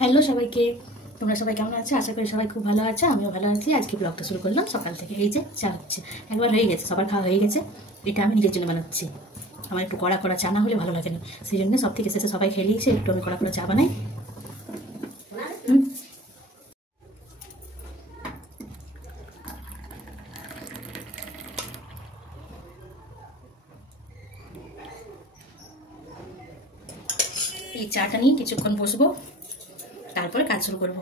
Hello সবাইকে, তোমরা সবাই কেমন আছো? আশা করি সবাই খুব ভালো আছে, আমিও ভালো আছি। আজকে ব্লগটা শুরু করলাম সকাল থেকে। এই যে চা হচ্ছে, একবার হয়ে গেছে, সবার খাওয়া হয়ে গেছে। এটা আমি নিজের জন্য বানাচ্ছি। আমার একটু কড়া কড়া চা না হলে ভালো লাগে না, সেই জন্য সব থেকে শেষে সবাই খেয়ে নিয়েছে, একটু আমি কড়া কড়া চা বানাই। এই চাটা নিয়ে কিছুক্ষণ বসবো, তারপরে কাজ শুরু করবো।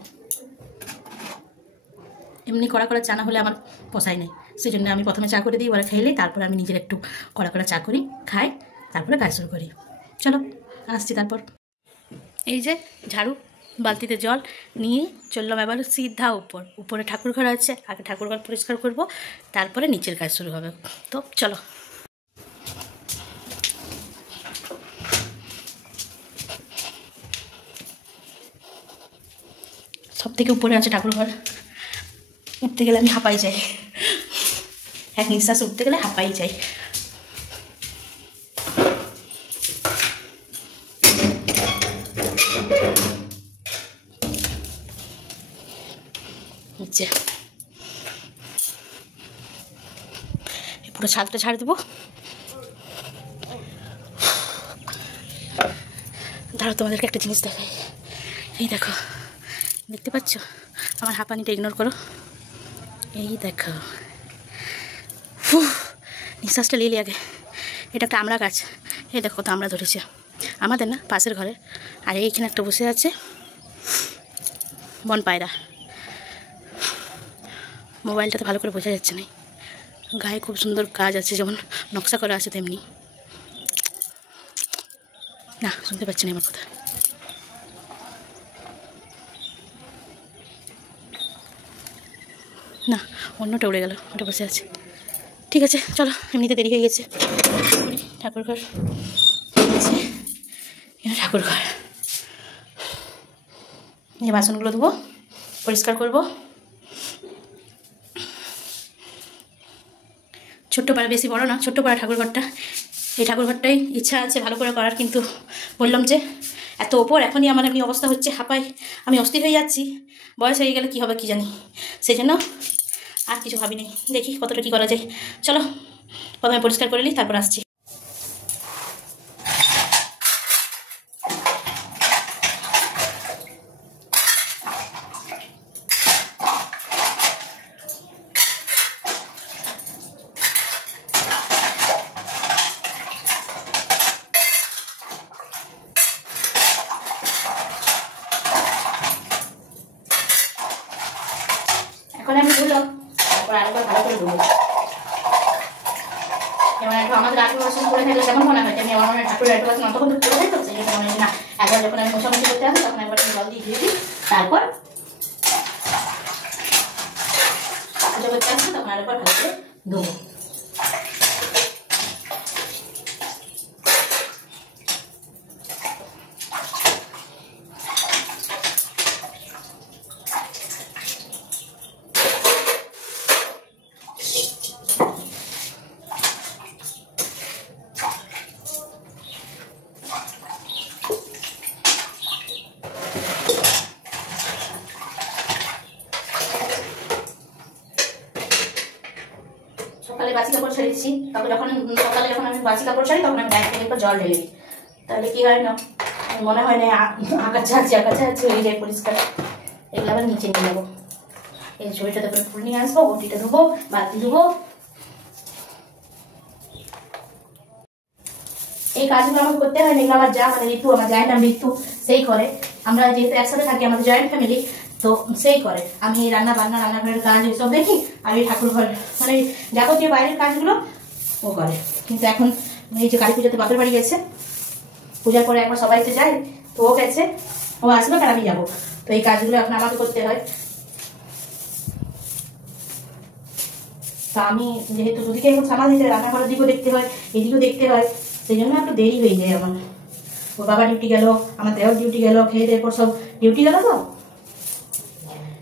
এমনি কড়া কড়া চা না হলে আমার পোষায় নেই, সেই জন্য আমি প্রথমে চা করে দিই, ওরা খেলে তারপরে আমি নিজের একটু কড়া কড়া চা করি, খাই, তারপরে কাজ শুরু করি। চলো আসছি। তারপর এই যে ঝাড়ু, বালতিতে জল নিয়ে চললাম এবার সিধা উপরে ঠাকুর ঘর আছে, আগে ঠাকুর ঘর পরিষ্কার করব, তারপরে নিচের কাজ শুরু হবে। তো চলো। সব থেকে উপরে আছে ঠাকুর ঘর, উঠতে গেলে আমি হাঁপাই যাই, এক নিঃশ্বাস উঠতে গেলে হাঁপাই যাই। পুরো ছাদটা ছাড় দেবো। দাঁড়াও, তোমাদেরকে একটা জিনিস দেখাই। এই দেখো, দেখতে পাচ্ছ? আমার হাঁপানিটা ইগনোর করো। এই দেখো, নিঃশ্বাসটা নিয়ে আগে। এটা একটা আমড়া গাছ, এই দেখো তো আমড়া ধরেছে, আমাদের না, পাশের ঘরে। আর এইখানে একটা বসে আছে বন পায়রা। মোবাইলটাতে ভালো করে বোঝা যাচ্ছে না, গায়ে খুব সুন্দর কাজ আছে, যেমন নকশা করা আছে তেমনি। না, শুনতে পাচ্ছি না আমার কথা। না, অন্যটা উড়ে গেল, ওটা বসে আছে। ঠিক আছে চলো, এমনিতে দেরি হয়ে গেছে। ঠাকুর ঘর, ঠাকুর ঘর, এই বাসনগুলো ধোবো, পরিষ্কার করবো। ছোট্ট পাড়া, বেশি বড় না, ছোট্ট পাড়া ঠাকুর ঘরটা। এই ঠাকুর ঘরটাই ইচ্ছা আছে ভালো করে করার, কিন্তু বললাম যে এত ওপর, এখনই আমার এমনি অবস্থা হচ্ছে, হাঁপাই, আমি অস্থির হয়ে যাচ্ছি। বয়স হয়ে গেলে কী হবে কী জানি, সেই জন্য আর কিছু ভাবিনি। দেখি কতটা কী করা যায়। চলো প্রথমে পরিষ্কার করে নিই, তারপর আসছি। এখন আমি ধুলাম, তারপর আরেকবার ভালো করে ধুবো। এবার একটু আমাদের আঠুর বাসন করে থাকলে কেমন মনে হয়, আমি আমার মনে ঠাকুরের আঠুর বাসন অতক্ষণ করে থাকতো, সেই জন্য মনে হয় না একবার যখন আমি মোছামুছি করতে আসি তখন একবার আমি জল দিয়ে ধুয়ে দিই, তারপর পুজো করতে আসছি তখন আরেকবার ভালো করে ধুবো। সকালে বাসি কাপড় ছেড়েছি, তখন যখন সকালে যখন আমি বাসি কাপড় ছাড়ি তখন আমি গায়ে থেকে একটু জল ঢেলে দিই, তাহলে কি হয় না, মনে হয় না আগাছা আছে হয়ে যায় পরিষ্কার। এগুলো আবার নিচে নিয়ে যাবো, এই ছবিটাতে করে ফুল নিয়ে আসবো, ওটিটা ধুবো, বালতি ধুবো। এই কাজগুলো আমাকে করতে হয় না, এগুলো আমার যা, মানে ঋতু, আমার যায় না ঋতু, সেই করে। আমরা যেহেতু একসাথে থাকি, আমাদের জয়েন্ট ফ্যামিলি, তো সেই করে। আমি রান্না বান্না, রান্নাঘরের কাজ এসব দেখি, আর এই ঠাকুর ঘর, মানে যাবতীয় বাইরের কাজগুলো ও করে। কিন্তু এখন এই যে কালী পুজোতে বাপের বাড়ি গেছে, পূজার পরে একবার সবাই তো যায়, তো ও গেছে, ও আসবে আর আমি যাবো, তো এই কাজগুলো এখন আমাকে করতে হয়। তা আমি যেহেতু দুদিকে এখন সামাল দিতে, রান্নাঘরের দিকেও দেখতে হয়, এদিকেও দেখতে হয়, সেই জন্য একটু দেরি হয়ে যায় আমার। ওর বাবা ডিউটি গেল, আমার দেওয়ার ডিউটি গেল, খেয়ে দেওয়ার পর সব ডিউটি গেল, তো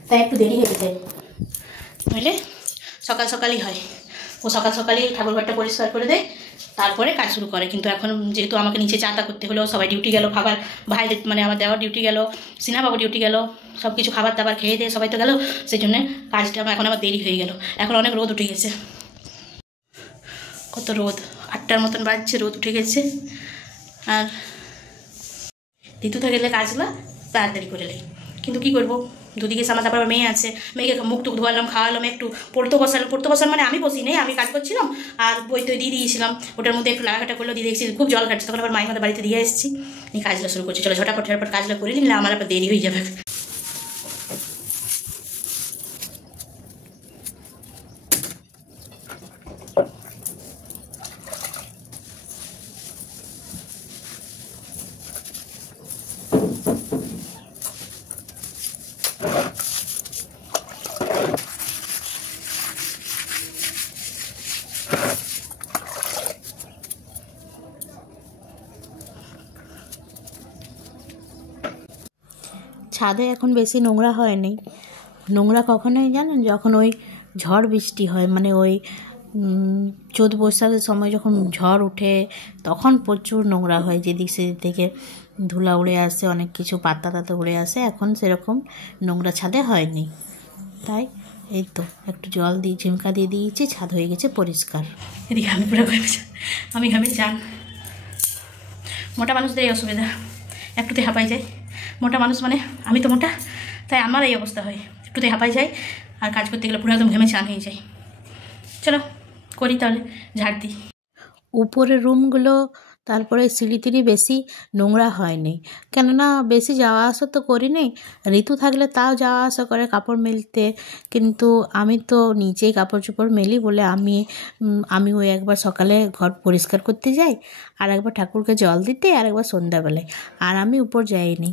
তাই একটু দেরি হয়ে যায়। নইলে সকাল সকালই হয়, ও সকাল সকালই ঠাকুর ঘরটা পরিষ্কার করে দেয়, তারপরে কাজ শুরু করে। কিন্তু এখন যেহেতু আমাকে নিচে চাতা করতে হলো, সবাই ডিউটি গেল, খাবার ভাই মানে আমার দেওয়ার ডিউটি গেল, সিনাবাবু ডিউটি গেল, সব কিছু খাবার দাবার খেয়ে দিয়ে সবাই তো গেল, সেই জন্য কাজটা এখন আমার দেরি হয়ে গেল। এখন অনেক রোদ উঠে গেছে, কত রোদ, 8টার মতন বাজছে, রোদ উঠে গেছে। আর ঋতু থাকলে কাজগুলো তাড়াতাড়ি করে নেই, কিন্তু কী করবো, দুদিকে সামনে তারপর মেয়ে আছে, মেয়েকে মুখ টুক ধোয়ালাম, খাওয়ালাম, একটু পড়তে বসালাম মানে আমি বসি নেই, আমি কাজ করছিলাম আর বই তো দিয়ে দিয়েছিলাম, ওটার মধ্যে একটু লাগাঘাটা করলো, দিয়ে দেখছি খুব জল ঘাটছে, তখন আবার মায়ের মধ্যে বাড়িতে দিয়ে এসেছি, এই কাজটা শুরু করছি। চলো ঝটাপট কাজগুলো করে নিলে আমার আবার দেরি হয়ে যাবে। ছাদে এখন বেশি নোংরা হয়নি। নোংরা কখন হয় জানেন? যখন ওই ঝড় বৃষ্টি হয়, মানে ওই চৈত বৈশাখের সময় যখন ঝড় ওঠে তখন প্রচুর নোংরা হয়, যেদিক সেদিক থেকে ধুলা উড়ে আসে, অনেক কিছু পাতা টাতা উড়ে আসে। এখন সেরকম নোংরা ছাদে হয়নি, তাই এই তো একটু জল দিয়ে ঝিমকা দিয়ে দিয়েছি, ছাদ হয়ে গেছে পরিষ্কার। এদিকে আমি পুরো আমি ঘামে চান। মোটা মানুষদের এই অসুবিধা, একটুতে হাঁপাই যায়। মোটা মানুষ মানে আমি তো মোটা, তাই আমার এই অবস্থা হয়, একটুতে হাঁপাই যায় আর কাজ করতে গেলে পুরো একদম ঘেমে চান হয়ে যায়। চলো করি তাহলে, ঝাড় দিই। উপরের রুমগুলো তারপরে সিঁড়ি বেশি নোংরা হয়নি, কেননা বেশি যাওয়া আসা তো করিনি। ঋতু থাকলে তাও যাওয়া আসা করে কাপড় মেলতে, কিন্তু আমি তো নিচেই কাপড় চোপড় মেলি বলে আমি ওই একবার সকালে ঘর পরিষ্কার করতে যাই, আর একবার ঠাকুরকে জল দিতে, আর একবার সন্ধ্যাবেলায়, আর আমি উপর যাইনি।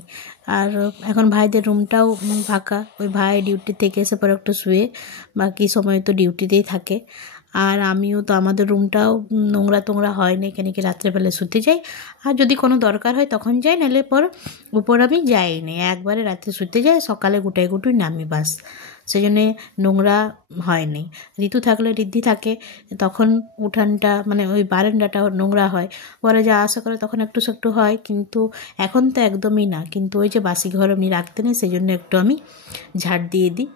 আর এখন ভাইদের রুমটাও ফাঁকা, ওই ভাই ডিউটি থেকে এসে পরে একটু শুয়ে, বাকি সময় তো ডিউটিতেই থাকে। আর আমিও তো আমাদের রুমটাও নোংরা টোংরা হয়নি, এখানে কি রাত্রেবেলা শুতে যাই, আর যদি কোনো দরকার হয় তখন যাই, নাহলে পর উপর আমি যাইনি, একবারে রাত্রে শুতে যাই, সকালে গুটাই গুটুই নামি, বাস। সেই জন্যে নোংরা হয়নি। ঋতু থাকলে, ঋদ্ধি থাকে, তখন উঠানটা মানে ওই বারান্দাটা নোংরা হয়, পরে যা আশা করে তখন একটু একটু হয়, কিন্তু এখন তো একদমই না। কিন্তু ওই যে বাসি ঘর এমনি রাখতে নেই, সেই জন্য একটু আমি ঝাড় দিয়ে দিই।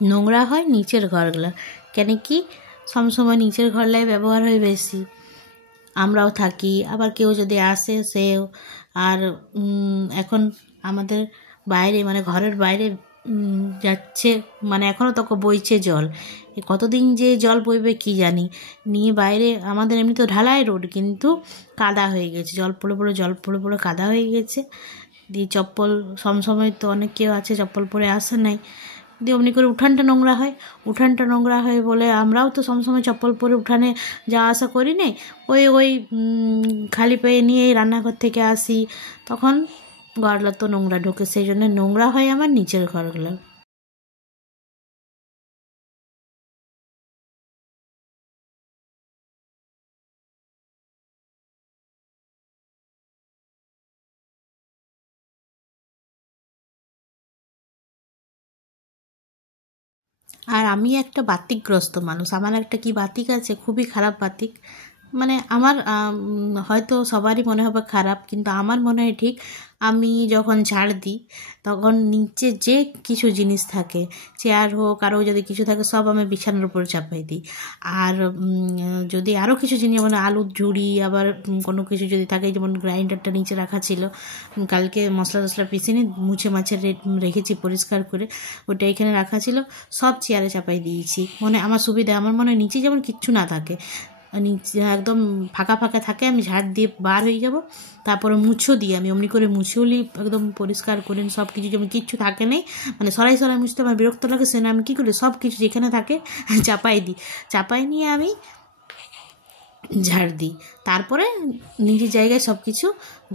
নোংরা হয় নিচের ঘরগুলো, কেন কি সবসময় নিচের ঘরলাই ব্যবহার হয় বেশি, আমরাও থাকি, আবার কেউ যদি আসে সেও। আর এখন আমাদের বাইরে মানে ঘরের বাইরে যাচ্ছে, মানে এখনও তো বইছে জল, কতদিন যে জল বইবে কি জানি, নিয়ে বাইরে আমাদের এমনি তো ঢালাই রোড, কিন্তু কাদা হয়ে গেছে, জল পড়ে কাদা হয়ে গেছে। দিয়ে চপ্পল সবসময় তো অনেক কেউ আছে চপ্পল পরে আসে নাই, দিয়ে অমনি করে উঠানটা নোংরা হয় বলে আমরাও তো সবসময় চপ্পল পরে উঠানে যাওয়া আসা করি নে, ওই খালি পায়ে নিয়ে রান্নাঘর থেকে আসি, তখন ঘরগুলো তো নোংরা ঢোকে, সেই জন্য নোংরা হয় আমার নিচের ঘরগুলো। আর আমি একটা বাতিকগ্রস্ত মানুষ, আমার একটা কি বাতিক আছে, খুবই খারাপ বাতিক, মানে আমার হয়তো সবারই মনে হবে খারাপ, কিন্তু আমার মনে হয় ঠিক। আমি যখন ঝাড় দিই তখন নিচে যে কিছু জিনিস থাকে, চেয়ার হোক আরও যদি কিছু থাকে, সব আমি বিছানার উপর চাপাই দিই। আর যদি আরও কিছু জিনিস মানে আলুর ঝুড়ি, আবার কোনো কিছু যদি থাকে, যেমন গ্রাইন্ডারটা নিচে রাখা ছিল, কালকে মশলা টশলা পিসিনি মুছে মাছে রেখেছি পরিষ্কার করে, ওটা এখানে রাখা ছিল, সব চেয়ারে চাপাই দিয়েছি। মানে আমার সুবিধা, আমার মনে হয় নিচে যেমন কিচ্ছু না থাকে, নিচে একদম ফাঁকা ফাঁকা থাকে, আমি ঝাড় দিয়ে বার হয়ে যাব, তারপরে মুছো দিই, আমি অমনি করে মুছেওলি একদম পরিষ্কার করে সব কিছু, যেমন কিচ্ছু থাকে নেই, মানে সরাই মুছতে আমার বিরক্ত লাগে, সে আমি কী করি সব কিছু যেখানে থাকে চাপাই দিই, চাপাই নিয়ে আমি ঝাড় দিই, তারপরে নিজের জায়গায় সব কিছু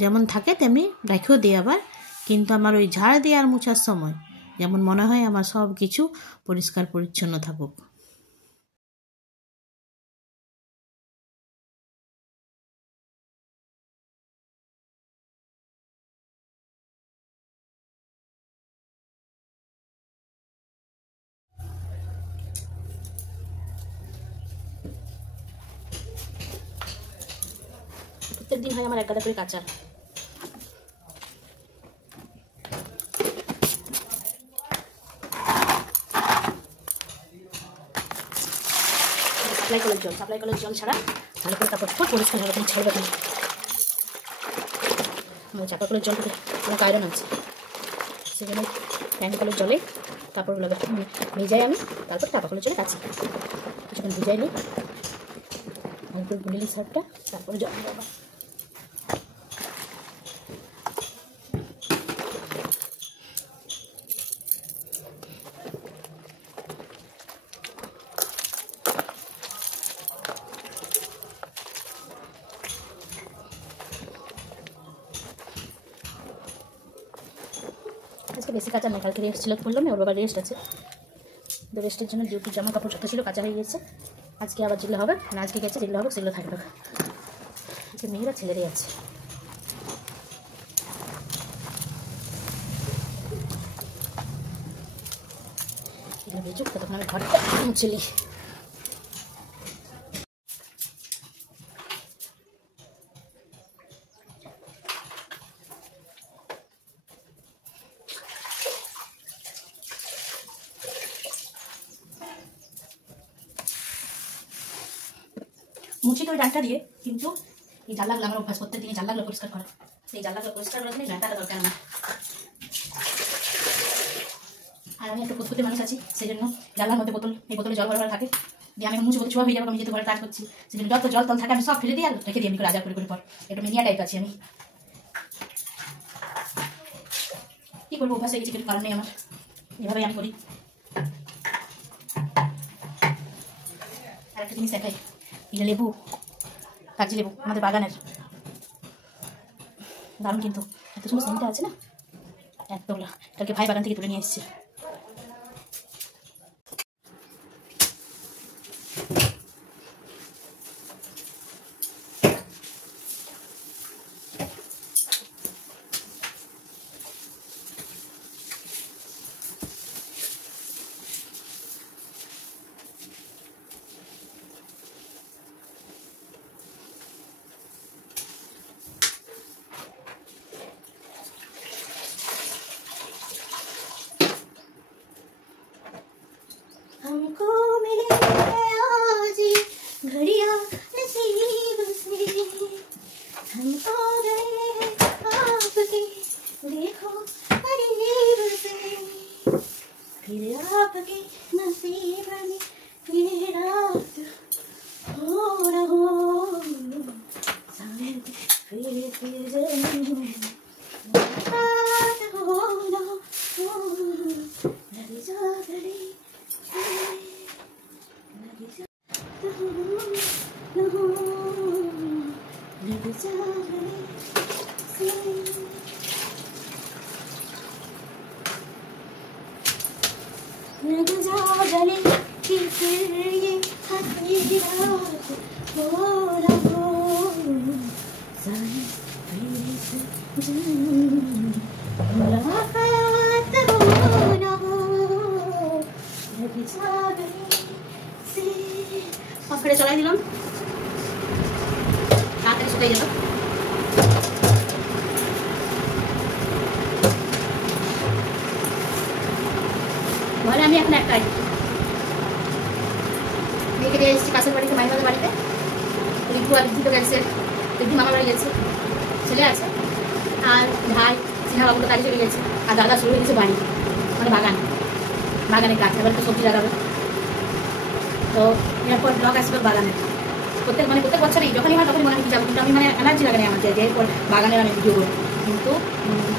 যেমন থাকে তেমনি রেখেও দিই আবার। কিন্তু আমার ওই ঝাড় দিয়ে আর মোছার সময় যেমন মনে হয় আমার সব কিছু পরিষ্কার পরিচ্ছন্ন থাকুক। প্রত্যেক দিন হয় আমার এক গাদা করে কাঁচা। সাপ্লাই কলের জল ছাড়া ভালো করে কাপড় পরিষ্কার হবে, তুমি ছাড়বে না। আমার চাপা কলের জলটাতে অনেক আয়রন আছে, সেজন্য ফ্যান কলের জলে কাপড়গুলো ভিজাই আমি, তারপর চাপা কলের জলে কাচি। কিছুক্ষণ ভিজাই নিই, অল্প গুলে নিই সার্ফটা, তারপরে জল দেবো। আজকে বেশি কাঁচা নেই, কালকে রেস্ট ছিল করলাম, ওর বাবা রেস্ট আছে, তো রেস্টের জন্য ডিউটির জামা কাপড় যত ছিল কাঁচা হয়ে গেছে। আজকে আবার যেগুলো হবে, মানে আজকে গেছে যেগুলো হবে সেগুলো থাকবে। আজকে মেয়েরা ছেলেরই আছে। এগুলো বেজুক, তখন আমি ঘরটা মুছলি। মুছি তো ওই ডাঁটা দিয়ে, কিন্তু এই জানলাগুলো আমার অভ্যাস, প্রত্যেক দিনে জানলাগুলো পরিষ্কার করা। এই জানলাগুলো পরিষ্কার করার জন্য ডাঁটাটা দরকার আমার। আর আমি একটা ফুটফুটে মানুষ আছি, সেই জন্য জানলার মধ্যে বোতল, এই বোতলে জল ভরা থাকে, দিয়ে আমি মুছে বোতল ছোঁয়া হয়ে যাবো, আমি যেহেতু ঘরে কাজ করছি, সেই জন্য যত জল তল থাকে আমি সব ফেলে দিই আর রেখে দিই, আমি করে আজার করে পর। একটু মিনিয়া টাইপ আছি আমি, কী করবো, অভ্যাস হয়ে গেছে, কিছু কারণ নেই আমার, এভাবেই আমি করি। আর একটা জিনিস দেখাই, এটা লেবু, কাগজি লেবু আমাদের বাগানের, দারুণ কিন্তু, এত সুন্দর সেন্টটা আছে না, এতগুলো। কালকে ভাই বাগান থেকে তুলে নিয়ে এসেছে। हमको मिले आज घड़ियां नसीब से, हम तो गए आपके देखो करीब से, फिर आपके नसीब में ये रात हो न हो, शायद फिर रात हो न हो, लग जा गले लग जा गले कि फिर ये हंसी रात हो न हो, शायद फिर मुलाकात हो न हो, लग जा गले से। অফ করে চলাই দিলাম, তাড়াতাড়ি শুকিয়ে গেল। ঘরে আমি এখন একটাই, মেয়েকে দিয়ে এসেছি পাশের বাড়িতে, মাইমাদের বাড়িতে। রিঙ্কু আর রিঙ্কু গেছে, রিঙ্কু মামার বাড়ি গেছে, ছেলে আছে, আর ভাই সিনহাবাবুটা কাজে চলে গেছে, আর দাদা শুরু হয়ে গেছে বাড়ি, মানে বাগানে কাজ, এবার তো সবজি লাগাবে। তো এরপর ব্লগ আসবে বাগানের, প্রত্যেক বছরই যখনই হয় তখনই মনে হয় যাবো, কিন্তু আমি মানে এনার্জি লাগে না আমার, যে এরপর বাগানের আমি ভিডিও করবো। কিন্তু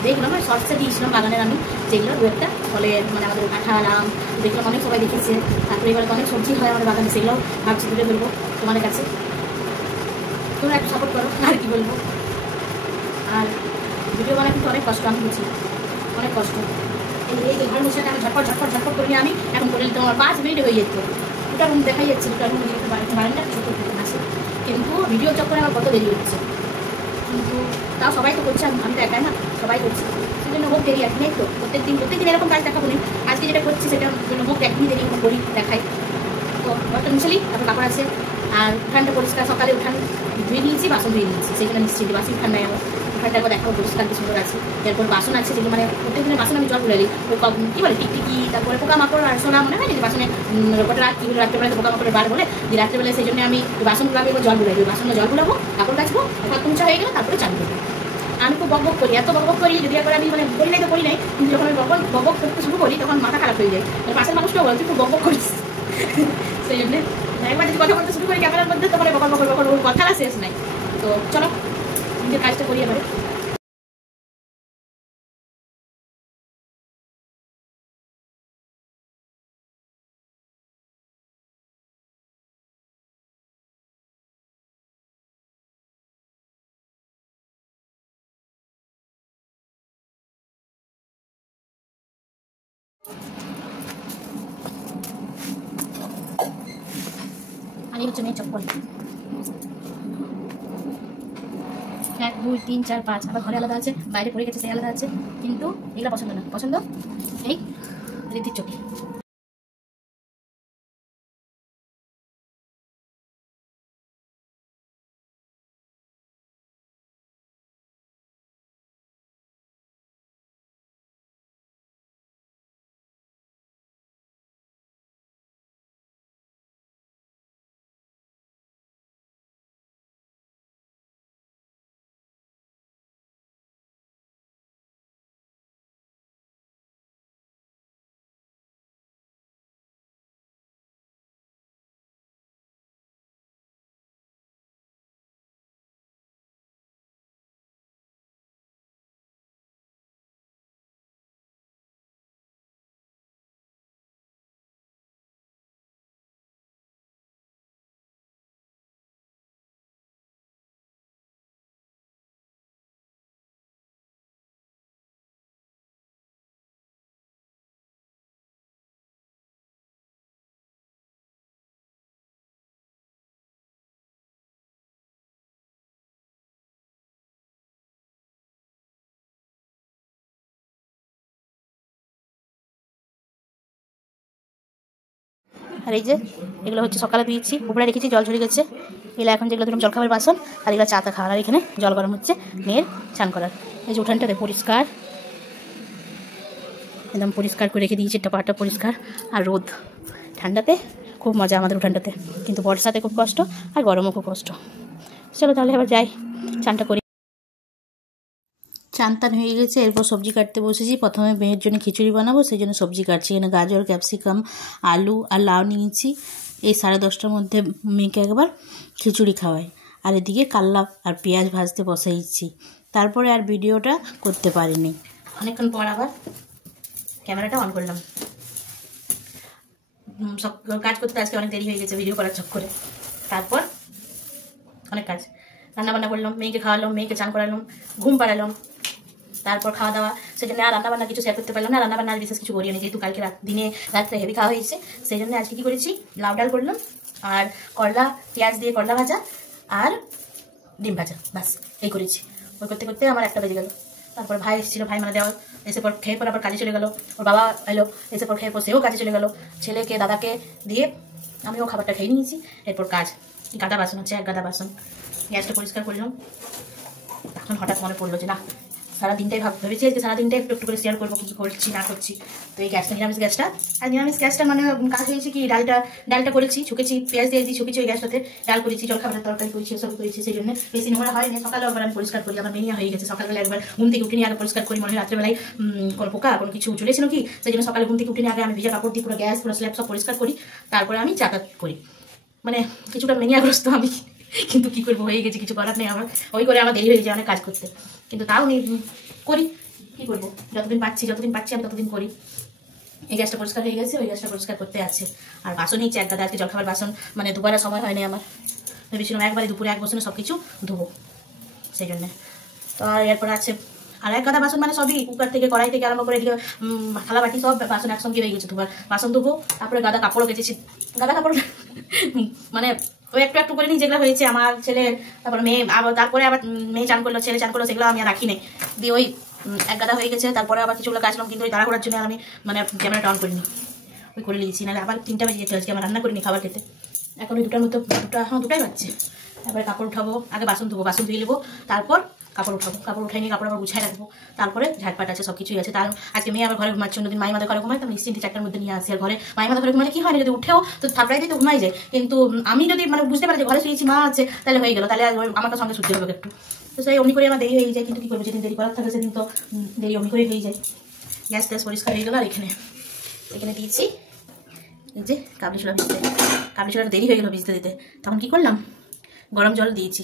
দেখলাম আমি শর্টসে দিয়েছিলাম বাগানের, আমি যেগুলো দু একটা ফলের, মানে আমাদের কাঁঠাল আম দেখলাম অনেক সবাই দেখেছে, তারপরে এবার অনেক সবজি হয় আমাদের বাগানে, সেগুলো ভাবছি তুলে ধরবো তোমাদের কাছে, তোমরা একটু সাপোর্ট করো, আর কি বলবো। আর ভিডিও বানা কিন্তু অনেক কষ্ট, আমি বুঝি অনেক কষ্ট। এই ঘর মুছাটা আমি ঝটপট করে নিয়ে আমি এখন করে নিতে আমার 5 মিনিট হয়ে যেত। দুটা রুম দেখাই যাচ্ছে, দুটা রুম বারান্দা ছোটো আছে, কিন্তু ভিডিও চক্করে আমার কত দেরি হচ্ছে। কিন্তু তাও সবাই তো করছে, আমি তো একাই না, সবাই করছে, সেই জন্য হোক দেরি একদিনই তো, প্রত্যেকদিন এরকম কাজ দেখাবো না। আজকে যেটা করছি সেটার জন্য হোক একদিনই দেরি করি দেখাই। তো ঘরটা মুছলি, তারপর কাপড় আছে, আর উঠানটা পরিষ্কার, সকালে উঠান ধুয়ে নিয়েছি, বাসন ধুয়ে নিয়েছি, সেখানে নিশ্চিন্তে বাসি উঠান নাই আমার, উঠানটা একবার দেখাবো পরিষ্কার কি সুন্দর আছে। এরপর বাসন আছে যেগুলো মানে প্রত্যেকদিনের বাসন আমি জল তুলে দিই, কী বলে টিকটিকি, তারপরে পোকামাকড় আর সোনা মনে হয় না যে বাসনে গোটা রাত কীগুলো রাত্রেবেলায় তো পোকামাকড়ের বার বলে যে রাত্রেবেলায়, সেই জন্য আমি বাসনগুলো আমি জল গুলাই দিই, বাসনগুলো জল গুলাবো, কাপড় কাচবো, হাত মুছা হয়ে গেলে তারপরে চান করবো। আমি খুব বকবক করি, এত বকবক করি যদি একবার আমি মানে করি নাই তো করি নাই, কিন্তু যখন আমি বকবক করতে শুরু করি তখন মাথা খারাপ হয়ে যায়, পাশের মানুষটাও বলে তুই খুব বকবক করিস। সেই জন্যে একবার যদি কথা বলতে শুরু করি ক্যামেরার মধ্যে তো মানে বকর বকর বকর ওর কথা শেষ নাই। তো চলো নিজের কাজটা করি এবারে। আর এই হচ্ছে মেয়ে চপ্পল, 1 2 3 4 5, আবার ঘরে আলাদা আছে, বাইরে পড়ে গেছে সেই আলাদা আছে, কিন্তু এগুলো পছন্দ না, পছন্দ এই রীতির চটি। আর এই যে এগুলো হচ্ছে সকালে ধুয়েছি, উপরে রেখেছি, জল ঝরে গেছে, এগুলো এখন যেগুলো ধরুন জলখাবার বাসন, আর এগুলো চা তা খাওয়ার। আর এখানে জল গরম হচ্ছে মেয়ের চান করার। এই যে উঠানটাতে পরিষ্কার, একদম পরিষ্কার করে রেখে দিয়েছি, পাটা পরিষ্কার। আর রোদ, ঠান্ডাতে খুব মজা আমাদের উঠানটাতে, কিন্তু বর্ষাতে খুব কষ্ট আর গরমও খুব কষ্ট। চলো তাহলে এবার যাই চানটা করি। চান টান হয়ে গেছে, এরপর সবজি কাটতে বসেছি। প্রথমে মেয়ের জন্য খিচুড়ি বানাবো, সেই জন্য সবজি কাটছি। এখানে গাজর, ক্যাপসিকাম, আলু আর লাউ নিয়েছি। এই 10:30টার মধ্যে মেয়েকে একবার খিচুড়ি খাওয়াই। আর এদিকে কাল্লা আর পেঁয়াজ ভাজতে বসাইছি। তারপরে আর ভিডিওটা করতে পারিনি। অনেকক্ষণ পর আবার ক্যামেরাটা অন করলাম, সব কাজ করতে আজকে অনেক দেরি হয়ে গেছে ভিডিও করার চক্করে। তারপর অনেক কাজ, রান্নাবান্না করলাম, মেয়েকে খাওয়ালাম, মেয়েকে চান করালাম, ঘুম পাড়ালাম, তারপর খাওয়া দাওয়া। সেজন্য আর রান্নাবান্না কিছু শেয়ার করতে পারলাম না। রান্নাবান্না আর বিশেষ কিছু করিনি, যেহেতু কালকে রাত্রে হেভি খাওয়া হয়েছে। সেই জন্য আজকে কী করেছি, লাউ ডাল করলাম আর করলা, পেঁয়াজ দিয়ে করলা ভাজা আর ডিম ভাজা, বাস এই করেছি। ওই করতে করতে আমার 1টা বেজে গেল। তারপর ভাই এসেছিলো, ভাই মানে দেওয়া এসে পর খেয়ে পর আবার কাজে চলে গেলো। ওর বাবা এলো, এসে পর খেয়ে পর সেও কাজে চলে গেলো। ছেলেকে দাদাকে দিয়ে আমিও খাবারটা খেয়ে নিয়েছি। এরপর কাজ, গাদা বাসন হচ্ছে, 1 গাদা বাসন। গ্যাসটা পরিষ্কার করলাম। এখন হঠাৎ মনে পড়লো যে না, সারাদিনটাই ভেবেছি আজকে সারাদিনটাই একটু একটু করে শেয়ার করবো কী করছি না করছি। তো এই গ্যাসটা, নিরামিষ গ্যাসটা, আর নিরামিষ গ্যাসটা মানে কাজ হয়েছে কি, ডালটা করেছি, ছুকেছি, পেঁয়াজ দিয়ে ছুকেছি ওই গ্যাসটাতে, ডাল করেছি, জলখাবারের তরকারি করেছি, সব করেছি। সেই জন্য বেশি নোংরা হয়নি। সকালেও একবার আমি পরিষ্কার করি, আমার মেনিয়া হয়ে গেছে। সকালবেলা একবার ঘুম থেকে উঠে নিয়ে আগে পরিষ্কার করি, মনে হয় রাত্রেবেলায় কোনো পোকা কোনো কিছু চলেছিল কি, সেই জন্য সকালে ঘুম থেকে উঠে নিয়ে আগে আমি ভিজা কাপড় দিয়ে পুরো গ্যাস পুরো স্ল্যাব সব পরিষ্কার করি, তারপরে আমি চাটা করি। মানে কিছুটা মেনিয়াগ্রস্ত আমি, কিন্তু কী করবো, হয়ে গেছে, কিছু করার নেই আমার। ওই করে আমার দেরি হয়ে যায় অনেক কাজ করতে, কিন্তু তাও করি, কী করবো, যতদিন পাচ্ছি আমি ততদিন করি। এই গ্যাসটা পরিষ্কার হয়ে গেছে, ওই গ্যাসটা পরিষ্কার করতে আছে। আর বাসন হয়েছে 1 গাদা, আজকে জলখাবার বাসন মানে দুবার সময় হয়নি আমার। ভেবেছিলাম একবারে দুপুরে 1 বসনে সব কিছু ধুবো, সেই জন্যে। তো আর এরপর আছে আর 1 গাদা বাসন, মানে সবই কুকার থেকে কড়াই থেকে আরম্ভ করে এদিকে থালা বাটি সব বাসন একসঙ্গে হয়ে গেছে দুবার। বাসন ধুবো, তারপরে গাদা কাপড়ও কেচেছি। গাদা কাপড় মানে ওই একটু একটু করে নিই যেগুলো হয়েছে আমার ছেলের, তারপর মেয়ে, আবার তারপরে আবার মেয়ে চান করলো, ছেলে চান করলো, সেগুলো আমি আর রাখি নাই, দিয়ে ওই 1 গাদা হয়ে গেছে। তারপরে আবার কিছুগুলো কাচলাম, কিন্তু ওই তাড়া করার জন্য আমি মানে ক্যামেরাটা অন করিনি, ওই করে নিয়েছি, নাহলে আবার 3টা বেজে যেতে আজকে আমার রান্না করিনি খাবার খেতে। এখন ওই দুটার মধ্যে দুটাই বাজছে। তারপরে কাপড় উঠাবো, আগে বাসন ধোবো, বাসন ধুয়ে নেবো, তারপর কাপড় উঠাবো, কাপড় উঠাই নিয়ে কাপড় আবার গুছাই রাখবো, তারপরে ঝাটপাট আছে, সব কিছুই আছে। তার আজকে মেয়ে আবার ঘরে ঘুমাচ্ছে, অন্যদিন মাই মাদের ঘরে ঘুমাই, তো নিশ্চিন্তে 4টার মধ্যে নিয়ে আসি। আর ঘরে মাই মাদের ঘরে ঘুমালে কি হয় না, যদি উঠেও তো থাপড়াই দিই তো ঘুমাই যায়, কিন্তু আমি যদি মানে বুঝতে পারি যে ঘরে শুয়েছি মা আছে, তাহলে হয়ে গেল, তাহলে আমাকে সঙ্গে শুতে হবে একটু। তো সেই অমনি করে আমার দেরি হয়ে যায়, কিন্তু কি করবো, যেদিন দেরি করার থাকে সেদিন তো দেরি অমনি করে হয়ে যায়। গ্যাস ট্যাস পরিষ্কার হয়ে গেল। আর এখানে দিয়েছি এই যে কাবলি ছোলা ভিজতে, কাবলি ছোলাটা দেরি হয়ে গেলো ভিজতে দিতে, তখন কি করলাম, গরম জল দিয়েছি,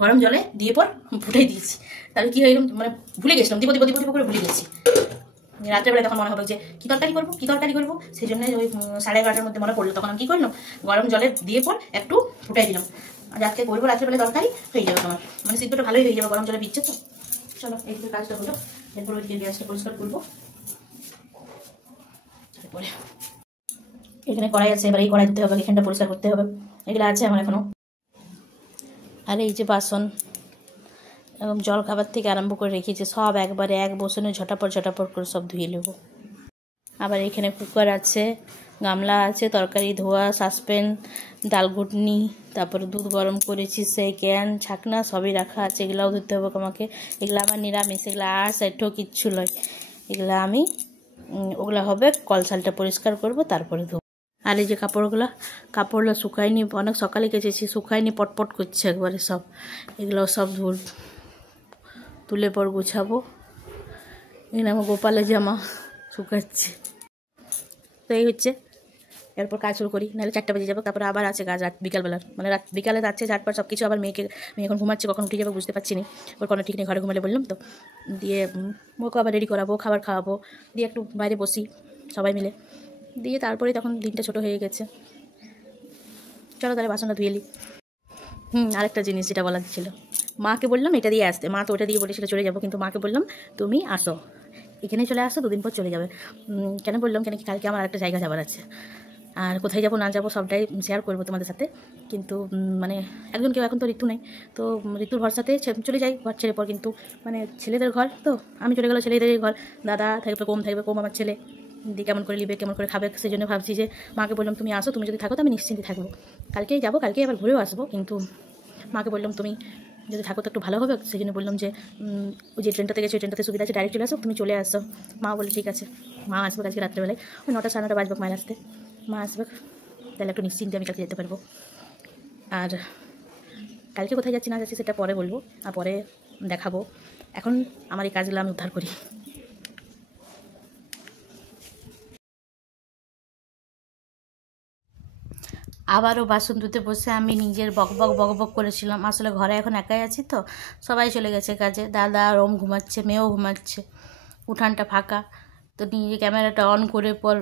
গরম জলে দিয়ে পর ফুটাই দিয়েছি। তাহলে কি হয়ে গেল, মানে ভুলে গেছিলাম, দিব করে ভুলে গেছি। রাত্রেবেলায় তখন মনে হবে যে কী তরকারি করবো, সেই জন্য ওই 11:30টার মধ্যে মনে পড়লো, তখন আমি কী করলাম, গরম জলে দিয়ে পর একটু ফুটাই দিলাম। আর আজকে করবো রাত্রেবেলায় তরকারি, হয়ে যাবে তোমার, মানে সিদ্ধটা ভালোই হয়ে যাবে, গরম জলে ভিজছে তো। চলো এইদিকে কাজটা হলো, এরপর ওইদিকে গ্যাসটা পরিষ্কার করবো। তারপরে এখানে কড়াই আছে, এবার এই কড়াই দিতে হবে, এখানটা পরিষ্কার করতে হবে, এগুলো আছে আমার এখনো। আর এই যে বাসন এবং জল খাবার থেকে আরম্ভ করে রেখেছি, সব একবারে এক বসনে ঝটাপট করে সব ধুয়ে নেব। আবার এখানে কুকার আছে, গামলা আছে, তরকারি ধোয়া, সাসপেন, ডাল ঘুটনি, তারপরে দুধ গরম করেছি, সেই ক্যান ছাকনা সবই রাখা আছে, এগুলাও ধুতে হবে আমাকে। এগুলো আমার নিরামিষ, এগুলো আর সাইডও কিচ্ছু নয়, এগুলো আমি ওগুলো হবে কলসালটা পরিষ্কার করব, তারপরে ধোবো। আর এই যে কাপড়গুলো শুকায়নি, অনেক সকালে কেচেছি, শুকায়নি, পটপট করছে একবারে সব, এগুলো সব তুলে পর গুছাবো। এখানে আমার গোপালের জামা শুকাচ্ছে। তো এই হচ্ছে, এরপর কাজ শুরু করি, নাহলে 4টা বেজে যাবে। তারপরে আবার আছে কাজ বিকালবেলার, মানে বিকালে যাচ্ছে ঝাটপাট সব কিছু। আবার মেয়ে এখন ঘুমাচ্ছে, কখন উঠে যাবে বুঝতে পারছি না, ওর কোনো ঠিক নেই, ঘরে ঘুমালে বললাম তো। দিয়ে ওকে আবার রেডি করাবো, খাবার খাওয়াবো, দিয়ে একটু বাইরে বসি সবাই মিলে, দিয়ে তারপরে তখন দিনটা ছোট হয়ে গেছে। চলো তাহলে বাসনটা ধুয়ে নিই। আরেকটা জিনিস যেটা বলার ছিল, মাকে বললাম এটা দিয়ে আসতে, মা তো ওটা দিয়ে বলেছিল চলে যাবো, কিন্তু মাকে বললাম তুমি আসো, এখানে চলে আসো, 2 দিন পর চলে যাবে। কেন বললাম, কেন কি কালকে আমার আরেকটা জায়গা যাবার আছে, আর কোথায় যাবো না যাবো সবটাই শেয়ার করবো তোমাদের সাথে। কিন্তু মানে একজন কেউ এখন তো ঋতু নেই, তো ঋতুর ভরসাতে চলে যাই ঘর ছেড়ে পর, কিন্তু মানে ছেলেদের ঘর তো, আমি চলে গেলো ছেলেদের ঘর, দাদা থাকবে কম আমার ছেলে দিয়ে কেমন করে নিবে, কেমন করে খাবে, সেই জন্য ভাবছি যে মাকে বললাম তুমি আসো, তুমি যদি থাকো তো আমি নিশ্চিন্তে থাকবো, কালকেই যাবো, কালকেই আবার ঘুরেও আসবো, কিন্তু মাকে বললাম তুমি যদি থাকো তো একটু ভালো হবে, সেই জন্য বললাম যে ওই যে ট্রেনটাতে গেছে, ওই ট্রেনটাতে সুবিধা আছে, ডাইরেক্ট চলে আসো, তুমি চলে আসো। মা বলে ঠিক আছে, মা আসবে আজকে রাত্রেবেলায়, ওই 9টা 9:30 বাজবে মায়ের আসতে, মা আসবে, তাহলে একটু নিশ্চিন্তে আমি কালকে যেতে পারবো। আর কালকে কোথায় যাচ্ছি না যাচ্ছি সেটা পরে বলবো, আর পরে দেখাবো, এখন আমার এই কাজগুলো আমি উদ্ধার করি। আবারও বাসন ধুতে বসে আমি নিজের বকবক করেছিলাম, আসলে ঘরে এখন একাই আছি তো, সবাই চলে গেছে কাজে, দাদা রোম ঘুমাচ্ছে, মেয়েও ঘুমাচ্ছে, উঠানটা ফাঁকা, তো নিজে ক্যামেরাটা অন করে পর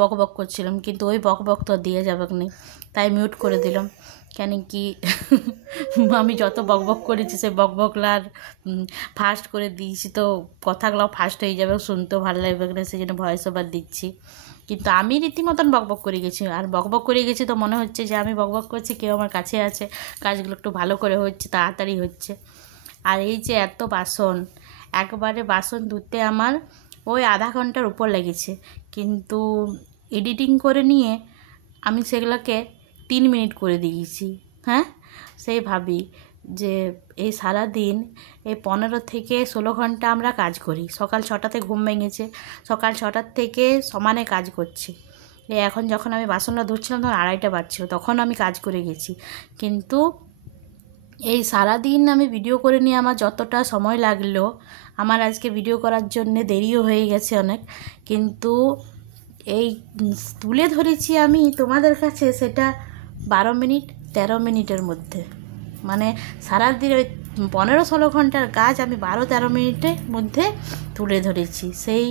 বকবক করছিলাম, কিন্তু ওই বকবক তো দিয়ে যাবে না, তাই মিউট করে দিলাম। কেন কি আমি যত বকবক করেছি সেই বকবকগুলো আর ফাস্ট করে দিয়েছি, তো কথাগুলো ফাস্ট হয়ে যাবে, শুনতেও ভালো লাগবে না, সেই জন্য ভয়েস ওভার দিচ্ছি। কিন্তু আমি রীতিমতন বকবক করে গেছি, আর বকবক করে গেছি তো মনে হচ্ছে যে আমি বকবক করছি, কেউ আমার কাছে আছে, কাজগুলো একটু ভালো করে হচ্ছে, তাড়াতাড়ি হচ্ছে। আর এই যে এত বাসন, একবারে বাসন ধুতে আমার ওই আধা ঘন্টার উপর লেগেছে, কিন্তু এডিটিং করে নিয়ে আমি সেগুলোকে 3 মিনিট করে দিয়েছি। হ্যাঁ, সেই ভাবি যে এই সারাদিন এই 15 থেকে 16 ঘন্টা আমরা কাজ করি, সকাল 6টাতে ঘুম ভেঙেছে, সকাল 6টার থেকে সমানে কাজ করছি। এখন যখন আমি বাসনটা ধুচ্ছিলাম তখন 2:30টা বাজছিল, তখন আমি কাজ করে গেছি, কিন্তু এই সারাদিন আমি ভিডিও করে নিয়ে আমার যতটা সময় লাগলো, আমার আজকে ভিডিও করার জন্যে দেরিও হয়ে গেছে অনেক, কিন্তু এই তুলে ধরেছি আমি তোমাদের কাছে সেটা 12 মিনিট 13 মিনিটের মধ্যে, মানে সারাদিন ওই 15-16 ঘন্টার কাজ আমি 12-13 মিনিটের মধ্যে তুলে ধরেছি। সেই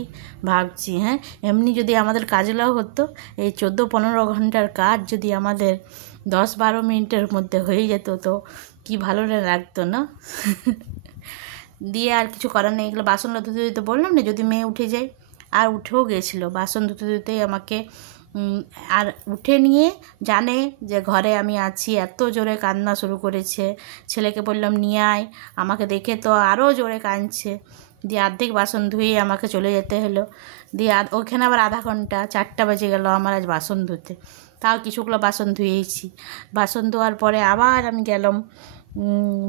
ভাবছি, হ্যাঁ, এমনি যদি আমাদের কাজগুলো হতো, এই 14-15 ঘন্টার কাজ যদি আমাদের 10-12 মিনিটের মধ্যে হয়ে যেত, তো কি ভালো লাগতো না। দিয়ে আর কিছু করার নেই, এগুলো বাসনগুলো ধুতে ধুতে বললাম না যদি মেয়ে উঠে যায়, আর উঠেও গেছিলো বাসন ধুতে ধুতেই আমাকে, আর উঠে নিয়ে জানে যে ঘরে আমি আছি, এত জোরে কান্না শুরু করেছে, ছেলেকে বললাম নিয়ে আয়, আমাকে দেখে তো আরও জোরে কাঁদছে, দিয়ে অর্ধেক বাসন ধুয়ে আমাকে চলে যেতে হলো, দিয়ে ওখানে আবার আধা ঘন্টা, 4টা বেজে গেল আমার আজ বাসন ধুতে। তাও কিছুগুলো বাসন ধুয়েছি। বাসন ধোয়ার পরে আবার আমি গেলাম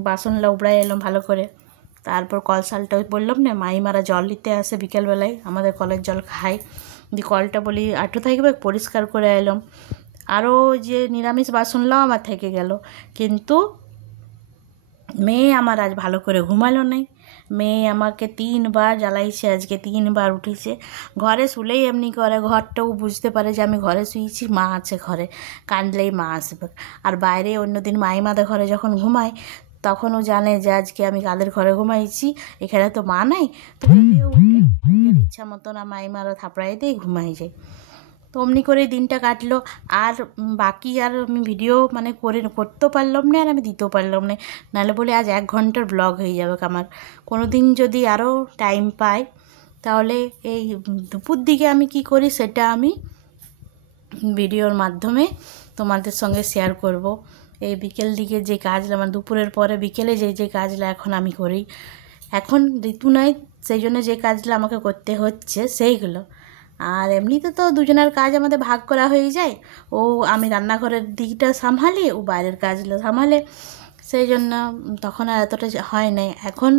বাসনগুলো উবড়াই এলাম ভালো করে। তারপর কলসালটা বললাম না মাইমারা জল নিতে আসে বিকেলবেলায়, আমাদের কলের জল খায়, দিয়ে কলটা বলি আটু থাকবে পরিষ্কার করে এলাম। আরও যে নিরামিষ বাসনটাও আমার থেকে গেল, কিন্তু মেয়ে আমার আজ ভালো করে ঘুমালো নাই। মেয়ে আমাকে 3 বার জ্বালাইছে, আজকে 3 বার উঠেছে। ঘরে শুলেই এমনি করে, ঘরটাও বুঝতে পারে যে আমি ঘরে শুয়েছি, মা আছে ঘরে, কাঁদলেই মা আসবে। আর বাইরে অন্যদিন মাইমাদের ঘরে যখন ঘুমাই তখনও জানে যে আজকে আমি কাদের ঘরে ঘুমাইছি, এখানে তো মা নাই, তো উঠে ইচ্ছা মতন মাইমারা থাপড়াই দিয়ে ঘুমাই যায়। তো অমনি করে দিনটা কাটলো। আর বাকি আর আমি ভিডিও মানে করতেও পারলাম না, আর আমি দিতেও পারলাম না। নাহলে বলে আজ 1 ঘন্টার ব্লগ হয়ে যাবে আমার। কোনো দিন যদি আরও টাইম পাই তাহলে এই দুপুর দিকে আমি কি করি সেটা আমি ভিডিওর মাধ্যমে তোমাদের সঙ্গে শেয়ার করব। এই বিকেল দিকে যে কাজগুলো মানে দুপুরের পরে বিকেলে যে কাজগুলো এখন আমি করি, এখন ঋতু নাই সেই জন্য যে কাজগুলো আমাকে করতে হচ্ছে সেইগুলো। আর এমনিতে তো দুজনের কাজ আমাদের ভাগ করা হয়ে যায়, ও আমি রান্নাঘরের দিকটা সামলালি, ও বাইরের কাজগুলো সামলে, সেই জন্য তখন আর এতটা হয় নাই। এখন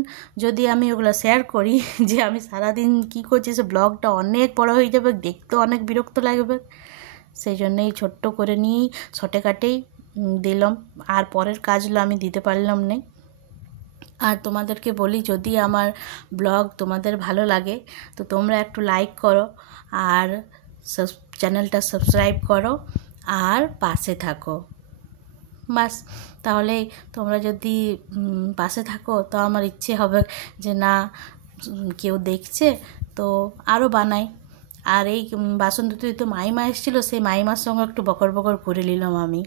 যদি আমি ওগুলো শেয়ার করি যে আমি সারাদিন কী করছি, সে ব্লগটা অনেক বড় হয়ে যাবে, দেখতেও অনেক বিরক্ত লাগবে। সেই জন্যই ছোট্ট করে নিয়েই শর্টে কাটেই দিলাম, আর পরের কাজগুলো আমি দিতে পারলাম না। আর তোমাদেরকে বলি, যদি আমার ব্লগ তোমাদের ভালো লাগে তো তোমরা একটু লাইক করো, আর চ্যানেলটা সাবস্ক্রাইব করো, আর পাশে থাকো। বাস, তাহলে তোমরা যদি পাশে থাকো তো আমার ইচ্ছে হবে যে না কেউ দেখছে তো আরও বানাই। আর এই বাসন ধুতে ধুতে মাইমা এসেছিলো, সেই মাইমার সঙ্গে একটু বকর বকর করে নিলাম আমি।